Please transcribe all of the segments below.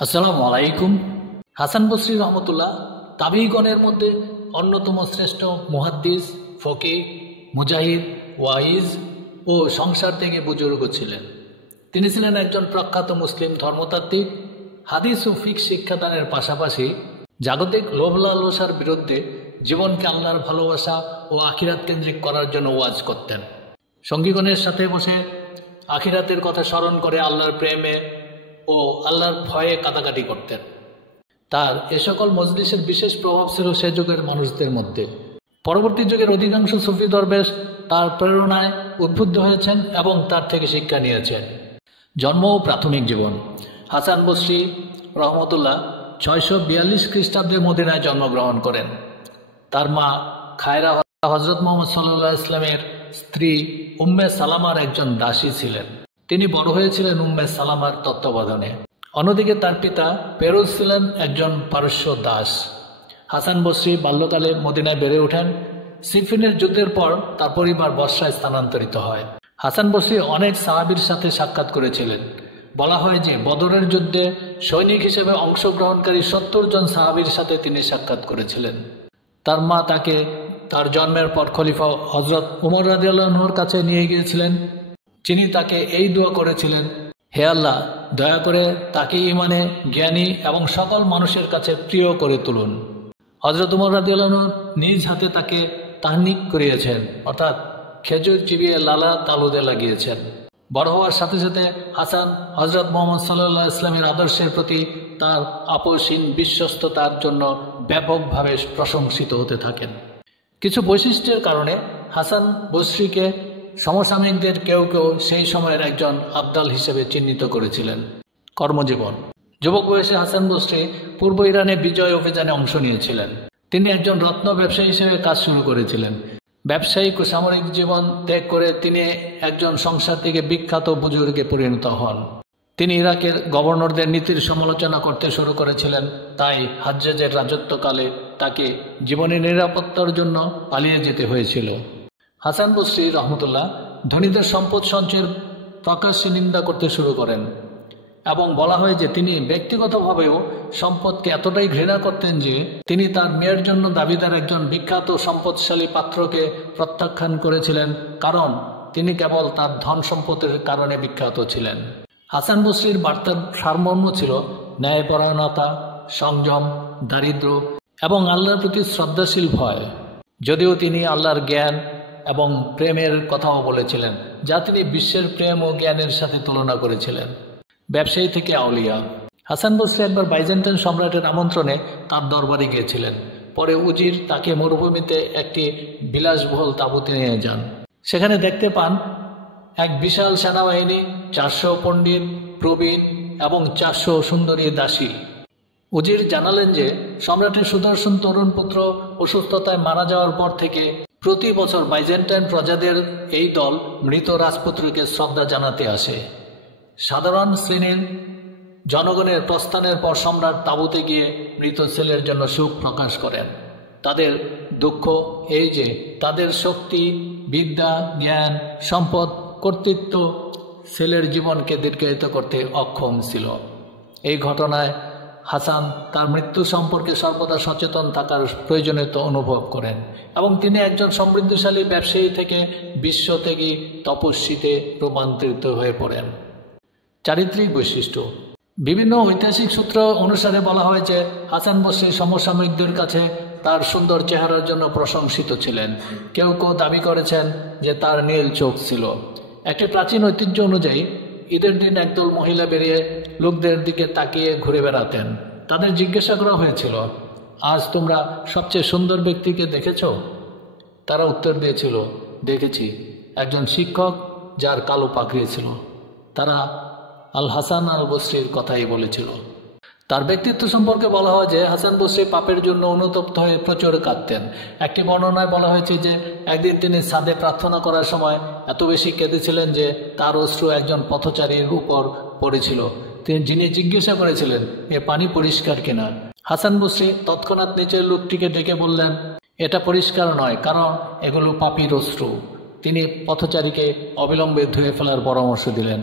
আসসালামু আলাইকুম। হাসান বসরি রহমতুল্লাহ তাবিগণের মধ্যে অন্যতম শ্রেষ্ঠ মুহাদ্দিস, ফকিহ, মুজাহিদ, ওয়াইজ ও সংসার থেকে বুজুর্গ ছিলেন। তিনি ছিলেন একজন প্রখ্যাত মুসলিম ধর্মতাত্ত্বিক। হাদিস ও ফিকহ শিক্ষাদানের পাশাপাশি জাগতিক লোভ লালসার বিরুদ্ধে জীবনকে আল্লাহর ভালোবাসা ও আখিরাত কেন্দ্রিক করার জন্য ওয়াজ করতেন। সঙ্গীগণের সাথে বসে আখিরাতের কথা স্মরণ করে আল্লাহর প্রেমে ও আল্লাহর ভয়ে কাটাকাটি করতেন। তার এ সকল মজলিসের বিশেষ প্রভাব ছিল সে যুগের মানুষদের মধ্যে। পরবর্তী যুগের অধিকাংশ সুফি দরবেশ তার প্রেরণায় উদ্বুদ্ধ হয়েছেন এবং তার থেকে শিক্ষা নিয়েছেন। জন্ম ও প্রাথমিক জীবন। হাসান বসরি রহমতুল্লাহ 642 খ্রিস্টাব্দে মদিনায় জন্মগ্রহণ করেন। তার মা খায়রা হজরত মোহাম্মদ সাল্লাল্লাহু আলাইহি ওয়াসাল্লামের স্ত্রী উম্মে সালামার একজন দাসী ছিলেন। তিনি বড় হয়েছিলেন উম্মে সালামার তত্ত্বাবধানে। অন্যদিকে তার পিতা পেরুজ ছিলেন একজন পারস্য দাস। হাসান বসরি বাল্যকালে মদিনায় বেড়ে ওঠেন। সিফিনের যুদ্ধের পর তার পরিবার বসরায় স্থানান্তরিত হয়। হাসান বসরি অনেক সাহাবীর সাথে সাক্ষাৎ করেছিলেন। বলা হয় যে বদরের যুদ্ধে সৈনিক হিসেবে অংশগ্রহণকারী 70 জন সাহাবীর সাথে তিনি সাক্ষাৎ করেছিলেন। তার মা তাকে তার জন্মের পর খলিফা হজরত উমর রাদিয়াল্লাহু আনহুর কাছে নিয়ে গিয়েছিলেন, যিনি তাকে এই দোয়া করেছিলেন, হে আল্লাহ, দয়া করে তাকে ইমানে জ্ঞানী এবং সকল মানুষের কাছে প্রিয় করে তুলুন। হজরত উমর রাদিয়াল্লাহু আনহু নিজ হাতে তাকে তাহনিক করিয়েছেন, অর্থাৎ খেজুর চিবিয়ে লালা তালুদে লাগিয়েছেন। বড় হওয়ার সাথে সাথে হাসান হজরত মোহাম্মদ সাল্লাল্লাহু আলাইহি ওয়াসাল্লামের আদর্শের প্রতি তার আপোষহীন বিশ্বস্ততার জন্য ব্যাপকভাবে প্রশংসিত হতে থাকেন। কিছু বৈশিষ্ট্যের কারণে হাসান বসরিকে সমসাময়িকদের কেউ কেউ সেই সময়ের একজন আবদাল হিসেবে চিহ্নিত করেছিলেন। কর্মজীবন। যুবক বয়সে হাসান বসরি পূর্ব ইরানে বিজয় অভিযানে অংশ নিয়েছিলেন। তিনি একজন রত্ন ব্যবসায়ী হিসেবে কাজ শুরু করেছিলেন। ব্যবসায়িক ও সামরিক জীবন ত্যাগ করে তিনি একজন সংসার থেকে বিখ্যাত বুজুর্গে পরিণত হন। তিনি ইরাকের গভর্নরদের নীতির সমালোচনা করতে শুরু করেছিলেন। তাই হাজ্জাজের রাজত্বকালে তাকে জীবনের নিরাপত্তার জন্য পালিয়ে যেতে হয়েছিল। হাসান বসরি রহমতুল্লাহ ধনীদের সম্পদ সঞ্চয়ের প্রকাশ্যে নিন্দা করতে শুরু করেন এবং বলা হয় যে তিনি ব্যক্তিগতভাবেও সম্পদকে এতটাই ঘৃণা করতেন যে তিনি তার মেয়ের জন্য দাবিদার একজন বিখ্যাত সম্পদশালী পাত্রকে প্রত্যাখ্যান করেছিলেন, কারণ তিনি কেবল তার ধন সম্পদের কারণে বিখ্যাত ছিলেন। হাসান বসরির বার্তার সারমর্ম ছিল ন্যায়পরায়ণতা, সংযম, দারিদ্র্য এবং আল্লাহর প্রতি শ্রদ্ধাশীল ভয়। যদিও তিনি আল্লাহর জ্ঞান এবং প্রেমের কথাও বলেছিলেন, যা তিনি বিশ্বের প্রেম ও জ্ঞানের সাথে তুলনা করেছিলেন। ব্যবসায়ী থেকে আউলিয়া। হাসান বসরি একবার বাইজেন্টাইন সম্রাটের আমন্ত্রণে তার দরবারে গিয়েছিলেন। পরে উজির তাকে মরুভূমিতে একটি বিলাসবহুল তাঁবুতে নিয়ে যান। সেখানে দেখতে পান এক বিশাল সেনাবাহিনী, 400 পণ্ডিত, প্রবীণ এবং 400 সুন্দরী দাসী। উজির জানালেন যে সম্রাটের সুদর্শন তরুণ পুত্র অসুস্থতায় মারা যাওয়ার পর থেকে প্রতি বছর বাইজেন্টাইন প্রজাদের এই দল মৃত রাজপুত্রকে শ্রদ্ধা জানাতে আসে। সাধারণ শ্রেণীর জনগণের প্রস্থানের পর সম্রাট তাঁবুতে গিয়ে মৃত ছেলের জন্য শোক প্রকাশ করেন। তাদের দুঃখ এই যে তাদের শক্তি, বিদ্যা, জ্ঞান, সম্পদ, কর্তৃত্ব ছেলের জীবনকে দীর্ঘায়িত করতে অক্ষম ছিল। এই ঘটনায় হাসান তার মৃত্যু সম্পর্কে সর্বদা সচেতন থাকার প্রয়োজনীয়তা অনুভব করেন এবং তিনি একজন সমৃদ্ধশালী ব্যবসায়ী থেকে বিশ্বত্যাগী তপস্বীতে রূপান্তরিত হয়ে পড়েন। চারিত্রিক বৈশিষ্ট্য। বিভিন্ন ঐতিহাসিক সূত্র অনুসারে বলা হয় যে হাসান বসরি সমসাময়িকদের কাছে তার সুন্দর চেহারার জন্য প্রশংসিত ছিলেন। কেউ কেউ দাবি করেছেন যে তার নীল চোখ ছিল। একটি প্রাচীন ঐতিহ্য অনুযায়ী ঈদের দিন একদল মহিলা বেরিয়ে লোকদের দিকে তাকিয়ে ঘুরে বেড়াতেন। তাদের জিজ্ঞাসা করা হয়েছিল, আজ তোমরা সবচেয়ে সুন্দর ব্যক্তিকে দেখেছ? তারা উত্তর দিয়েছিল, দেখেছি, একজন শিক্ষক যার কালো পাগড়ি ছিল। তারা আল হাসান আল বসরির কথাই বলেছিল। তার ব্যক্তিত্ব সম্পর্কে বলা হয় যে হাসান বসরি পাপের জন্য অনুতপ্ত হয়ে প্রচুর কাঁদতেন। একটি বর্ণনায় বলা হয়েছে যে একদিন তিনি ছাদে প্রার্থনা করার সময় এত বেশি কেঁদেছিলেন যে তার অশ্রু একজন পথচারীর উপর পড়েছিল। যিনি জিজ্ঞাসা করেছিলেন, এ পানি পরিষ্কার কিনা? হাসান বসরি তৎক্ষণাৎ নিচের লোকটিকে ডেকে বললেন, এটা পরিষ্কার নয়, কারণ এগুলো পাপীর অশ্রু। তিনি পথচারীকে অবিলম্বে ধুয়ে ফেলার পরামর্শ দিলেন।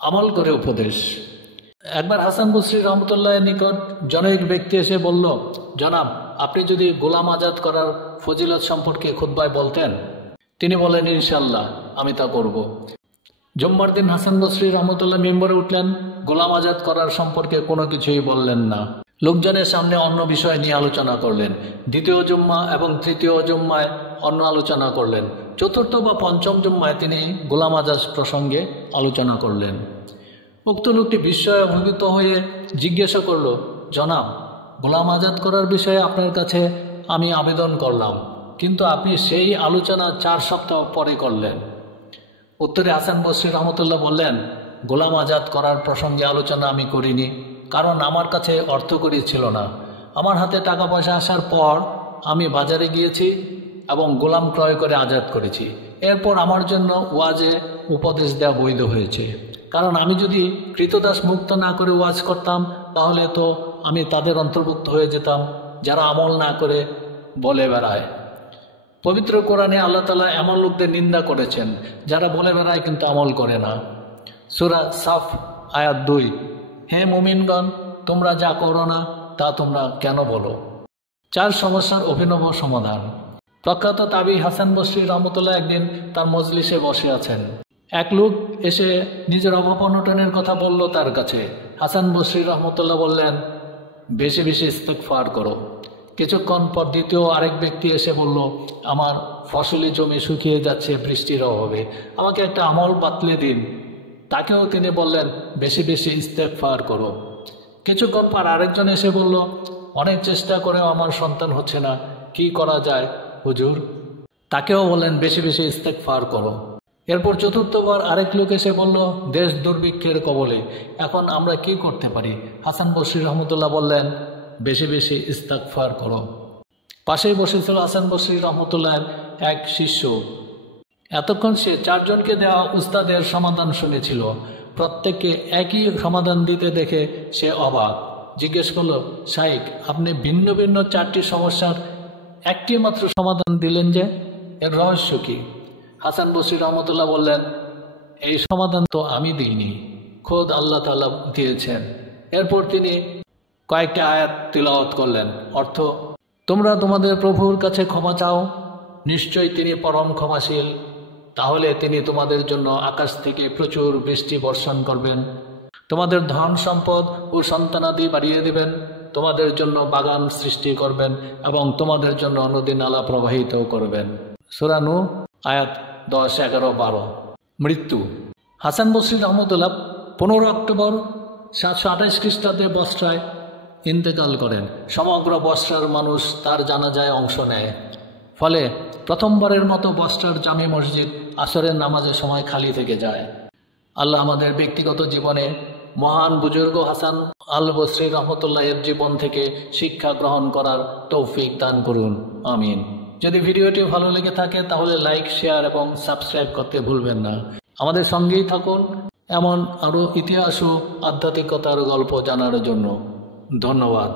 আমল করে উপদেশ। একবার হাসান বসরি রহমতুল্লাহের নিকট জনৈক ব্যক্তি এসে বলল, জনাব, আপনি যদি গোলাম আজাদ করার ফজিলত সম্পর্কে খুতবায় বলতেন। তিনি বলেন, ইনশাল্লাহ আমি তা করব। জুম্মার দিন হাসান বসরি রহমতুল্লাহ মিম্বরে উঠলেন, গোলাম আজাদ করার সম্পর্কে কোনো কিছুই বললেন না। লোকজনের সামনে অন্য বিষয় নিয়ে আলোচনা করলেন। দ্বিতীয় জুম্মা এবং তৃতীয় জুম্মায় অন্য আলোচনা করলেন। চতুর্থ বা পঞ্চম জুম্মায় তিনি গোলাম আজাদ প্রসঙ্গে আলোচনা করলেন। উক্ত লোকটি বিস্ময়ে অভিভূত হয়ে জিজ্ঞাসা করল, জনাব, গোলাম আজাদ করার বিষয়ে আপনার কাছে আমি আবেদন করলাম, কিন্তু আপনি সেই আলোচনা 4 সপ্তাহ পরে করলেন। উত্তরে হাসান বসরি রহমতুল্লাহ বললেন, গোলাম আজাদ করার প্রসঙ্গে আলোচনা আমি করিনি, কারণ আমার কাছে অর্থকড়ি ছিল না। আমার হাতে টাকা পয়সা আসার পর আমি বাজারে গিয়েছি এবং গোলাম ক্রয় করে আজাদ করেছি। এরপর আমার জন্য ওয়াজে উপদেশ দেওয়া বৈধ হয়েছে, কারণ আমি যদি কৃতদাস মুক্ত না করে ওয়াজ করতাম তাহলে তো আমি তাদের অন্তর্ভুক্ত হয়ে যেতাম যারা আমল না করে বলে বেড়ায়। পবিত্র কোরআনে আল্লাহ তাআলা এমন লোকদের নিন্দা করেছেন যারা বলে বেড়ায় কিন্তু আমল করে না। সূরা সাফ আয়াত 2, হে মুমিনগণ, তোমরা যা করো না তা তোমরা কেন বলো? 4 সমস্যার অভিনব সমাধান। প্রখ্যাত তাবি হাসান বসরি রহমতুল্লাহ একদিন তার মজলিসে বসে আছেন। এক লোক এসে নিজের অভাব অনটনের কথা বলল তার কাছে। হাসান বসরি রহমতুল্লাহ বললেন, বেশি বেশি ইস্তিগফার করো। কিছুক্ষণ পর দ্বিতীয় আরেক ব্যক্তি এসে বলল, আমার ফসলি জমি শুকিয়ে যাচ্ছে বৃষ্টির অভাবে, আমাকে একটা আমল বাতলে দিন। তাকেও তিনি বললেন, বেশি বেশি ইস্তিগফার করো। কিছুক্ষণ পর আরেকজন এসে বলল, অনেক চেষ্টা করেও আমার সন্তান হচ্ছে না, কি করা যায় হুজুর? তাকেও বললেন, বেশি বেশি ইস্তিগফার করো। এরপর চতুর্থবার আরেক লোক এসে বলল, দেশ দুর্ভিক্ষের কবলে, এখন আমরা কি করতে পারি? হাসান বসরি রহমতুল্লাহ বললেন, বেশি বেশি ইস্তিগফার করো। পাশেই বসেছিল হাসান বসরি রহমতুল্লাহের এক শিষ্য। এতক্ষণ সে 4 জনকে দেওয়া উস্তাদের সমাধান শুনেছিল। প্রত্যেককে একই সমাধান দিতে দেখে সে অবাক। জিজ্ঞেস করল, শাইখ, আপনি ভিন্ন ভিন্ন 4টি সমস্যার একটি মাত্র সমাধান দিলেন যে, এর রহস্য কি? হাসান বসরি রহমতুল্লাহ বললেন, এই সমাধান তো আমি দিইনি, খোদ আল্লাহ তাআলা দিয়েছেন। এরপর তিনি কয়েকটি আয়াত তিলাওয়াত করলেন। অর্থ, তোমরা তোমাদের প্রভুর কাছে ক্ষমা চাও, নিশ্চয়ই তিনি পরম ক্ষমাশীল। তাহলে তিনি তোমাদের জন্য আকাশ থেকে প্রচুর বৃষ্টি বর্ষণ করবেন, তোমাদের ধন সম্পদ ও সন্তানাদি বাড়িয়ে দেবেন, তোমাদের জন্য বাগান সৃষ্টি করবেন এবং তোমাদের জন্য নদী নালা প্রবাহিত করবেন। সূরা নূহ আয়াত 10, 11, 12। মৃত্যু। হাসান বসরি রহমতুল্লাহ 15 অক্টোবর 728 খ্রিস্টাব্দে বসরায় ইন্তেকাল করেন। সমগ্র বসরার মানুষ তার জানাজায় অংশ নেয়। ফলে প্রথমবারের মতো বসরার জামে মসজিদ আসরের নামাজের সময় খালি থেকে যায়। আল্লাহ আমাদের ব্যক্তিগত জীবনে মহান বুজুর্গ হাসান আল বসরি রহমতুল্লাহের জীবন থেকে শিক্ষা গ্রহণ করার তৌফিক দান করুন, আমিন। যদি ভিডিওটি ভালো লেগে থাকে তাহলে লাইক, শেয়ার এবং সাবস্ক্রাইব করতে ভুলবেন না। আমাদের সঙ্গেই থাকুন এমন আরও ইতিহাস ও আধ্যাত্মিকতার গল্প জানার জন্য। ধন্যবাদ।